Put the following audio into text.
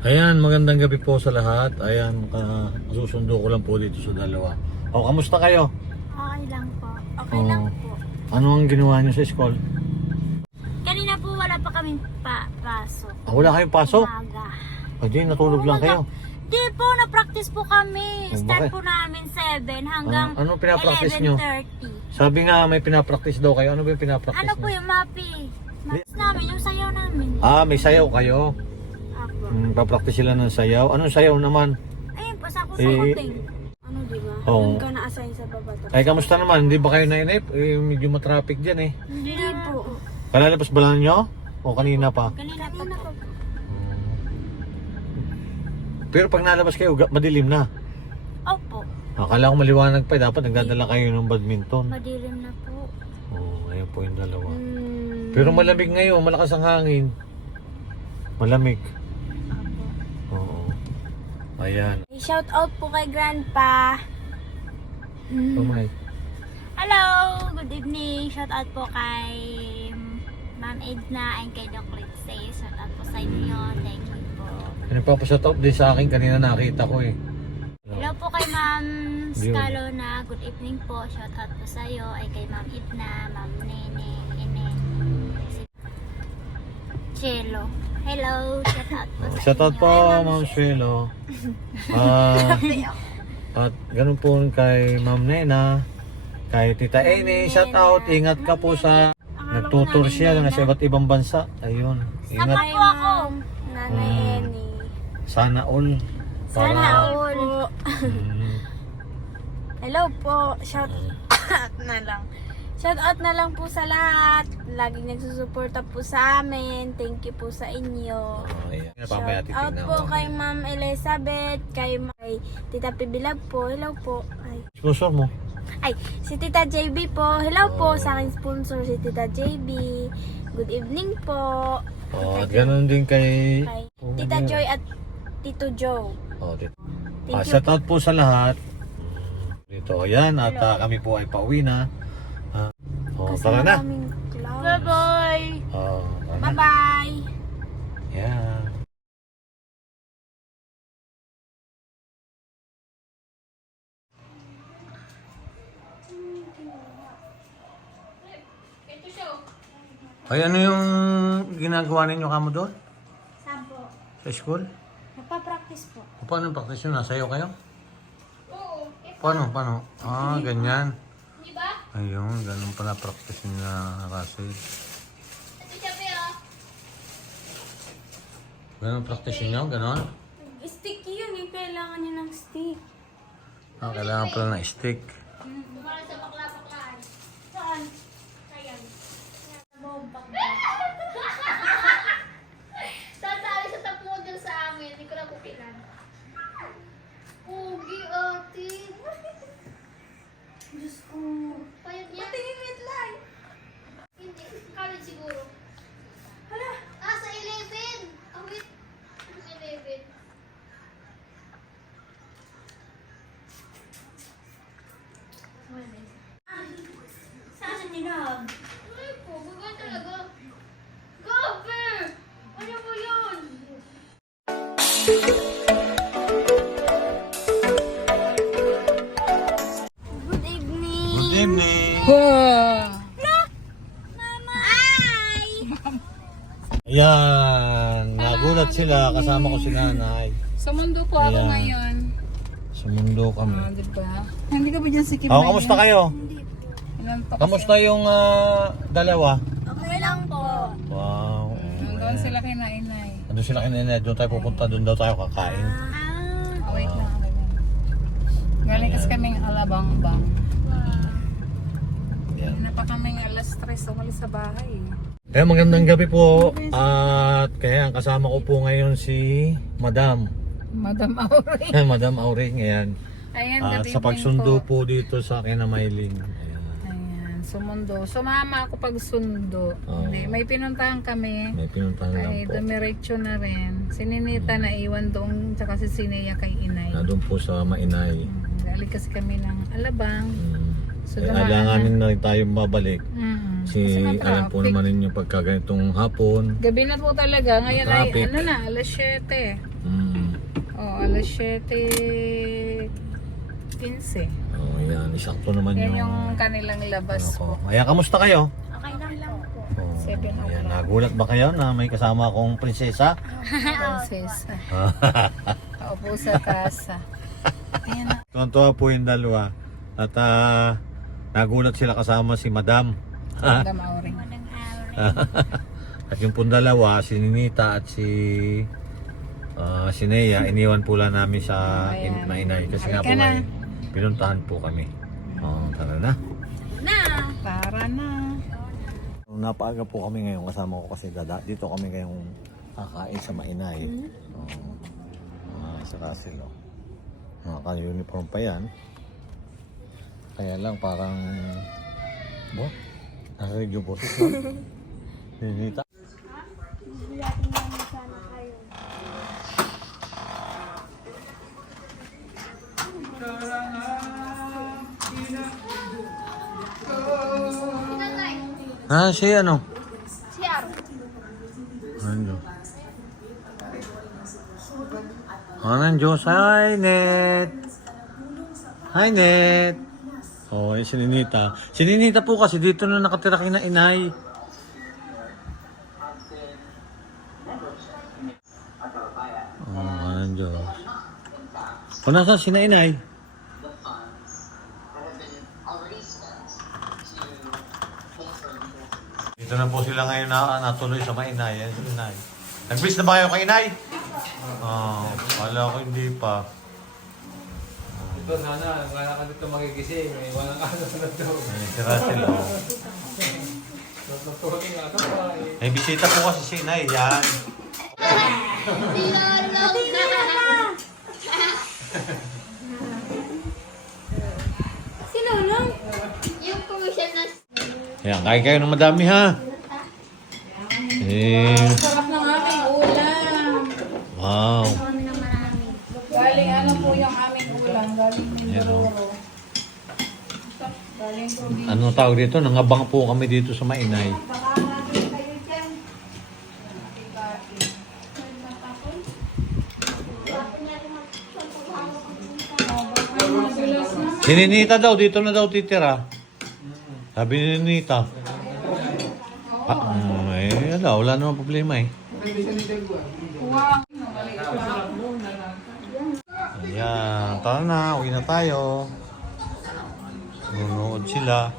Ayan, magandang gabi po sa lahat. Ayan, susundo ko lang po dito sa dalawa. O, kamusta kayo? Okay lang po. Okay lang po. Ano ang ginawa niyo sa school? Kanina po wala pa kaming pasok. Wala kayong pasok? Umaga. Di, natulog lang kayo. Di po, na-practice po kami. bakit? Start po namin 7 hanggang Ano pinapractice nyo? 11:30. Sabi nga may pinapractice daw kayo. Ano ba yung pinapractice Ano po niyo? yung mapi? Maps namin, yung sayaw namin. May sayaw kayo. Apo. Papractice sila ng sayaw. Anong sayaw naman? Ayun po, sa kuting. Ano diba? Oo. Doon ka na-assign sa baba to. Ay, kamusta naman? Hindi ba kayo nainip? Medyo matraffic dyan eh. Hindi po. Kalalabas ba lang nyo? O kanina pa? Kanina pa po. Pero pag nalabas kayo, madilim na. Opo. Akala ko maliwanag pa. Dapat nagdadala kayo ng badminton. Madilim na po. Ayun po yung dalawa. Pero malamig ngayon. Malakas ang hangin. Malamig. Oo. Ayan. Shout out po kay Grandpa. Tumay. Hello! Good evening! Shout out po kay Ma'am Edna and kay Doc Lindsay. Shout out po sa inyo. Thank you po. Nagpapashoutout din sa akin. Kanina nakita ko eh. Hello po kay Ma'am Scalona. Good evening po. Shout out po sa iyo. Ay kay Ma'am Edna, Ma'am Nene, Ine, si Chelo. Hello! Shout out po sa Shoutout inyo. po, Ay, Ma'am Shelo. At ganun po kay Ma'am Nena. Kay Tita Eni. Shoutout. Ingat ka po sa... Nagtutur siya na sa iba't ibang bansa. Ayun. Sama Ingat. po ako. Nanay Eni. Sana all. Sana all. Mm, Hello po. Shout out na lang. Shout out na lang po sa lahat. Laging nagsusuporta po sa amin. Thank you po sa inyo. ayan. Shout Mamaya out titignan po ko. kay Ma'am Elizabeth, kay Tita Pibilag po. Hello po. Sponsor mo. Si Tita JB po. Hello po sa aking sponsor si Tita JB. Good evening po. At ganun din kay... Kay Tita Joy at Tito Joe. Tito. Thank you. Shoutout po sa lahat. Dito, ayan. At kami po ay pauwi na. Tara na. Bye-bye. Tara na. Bye-bye. Yan. Ay, ano yung ginagawa ninyo kamo doon? Sabo. Sa school? Nagpa-practice po. Paano yung practice nyo? Nasayaw kayo? Oo. Paano? Ganyan. Di ba? Ayun, ganun pala practice nyo na Russell. Ganun practice nyo? Ganun? Stick yun. Yung kailangan nyo ng stick. Kailangan pala ng stick. Kumara sa bakla-baklaan. Saan? Ayan. Tatali sa tapodel sa amin, hindi ko na kupilan. Pugi, ate. Diyos ko. Payat niya. Patingin wait lang. Hindi, college siguro. Hala. Sa 11. Oh, wait. Ano 11? Saan niya? Ay po, gagawin talaga. Cover! Ano po yun? Good evening. Good evening! Mama. Hi. Ayan, nagulat sila. Kasama ko si nanay. Sa mundo po ako Ayan. ngayon. Sa mundo kami. Diba? Hindi ka ba dyan si Kim? Kamusta kayo? Ilan to? Kamusta yung dalawa? Okay lang po. Wow. Nandun sila kay Nainay. Doon sila kinina. Doon tayo pupunta. Doon daw tayo kakain. Oh, wait lang. Okay lang. Galing kasi kaming Alabang-bang. Ayan. Hindi na pa kaming alas 3 umalis sa bahay. Magandang gabi po. At kaya ang kasama ko po ngayon si Madam. Madam Auring. Madam Auring. Ayan. Ayan, At good sa evening pagsundo po. po dito sa akin na Mylene. Ayan. Ayan, sumundo. Sumama ako pag sundo. Oo. Hindi, may pinuntahan kami. May pinuntahan lang Ay, po. dumiretso na rin. Si Ninita na iwan doon, tsaka si Sineya kay Inay. Doon po sa Mainay. Galing kasi kami ng Alabang. Mm. So, Eh, dumaan alanganin na rin tayo mabalik. Mm. Kasi alam po naman ninyo pagka ganitong hapon. Gabi na po talaga. Ngayon ay Traffic. ano na, alas 7. Alas 7:15. Oh, yan. Isakto naman Yan yung... yung kanilang labas Ano po. po. Ayan, kamusta kayo? Okay lang po. Oh, 7 o'clock. ayan, nagulat ba kayo na may kasama akong prinsesa? Prinsesa. Paupo sa kasa. Ayan na. Tuwan-tuwa po yung dalawa. At nagulat sila kasama si Madam. Madam Auring. At yung pong dalawa, si Ninita at si Nea, iniwan po lang namin sa Ayan. Mainay. Kasi nga po Halika na. ay pinuntahan po kami. Oh, tara na. Na! Para na. Napaaga po kami ngayon kasama ko kasi dito kami ngayong kakain sa Mainay. Sa Russell. Naka-uniform pa yan. Kaya lang parang nasa-radio boses no? Ninita. Bilating namin sana kayo. Si ano? Si Aro. Ano? Diyos. Hi, Net. Hi, Net. Oh, si Ninita. Si Ninita po kasi dito na nakatira kay na inay. Oh, Diyos. O, nasa si na inay? Dito na po sila ngayon na natuloy sa Mainay. Yan si inay. Nag-miss na ba kayo kay inay? Wala ko hindi pa. Ito sana, wala ka dito magigising. May walang ano na ito. Ay, si Russell, oh. Natutunin nga ito pa eh. May bisita po kasi si inay. Yan. Si Lulong? Yung commercial na Yan, kain kayo ng madami ha. Sarap ng aming ulam. Wow. Galing ano po yung aming ulam. Galing Yan, oh. Mindoro. Galing probinsya. Ano tawag dito? Nangabang po kami dito sa Mainay. Si Ninita daw, dito na daw titira. Sabi ni Ninita. Wala namang problema eh. Wow. Ayan, tara na, uwi na tayo. Nunood sila.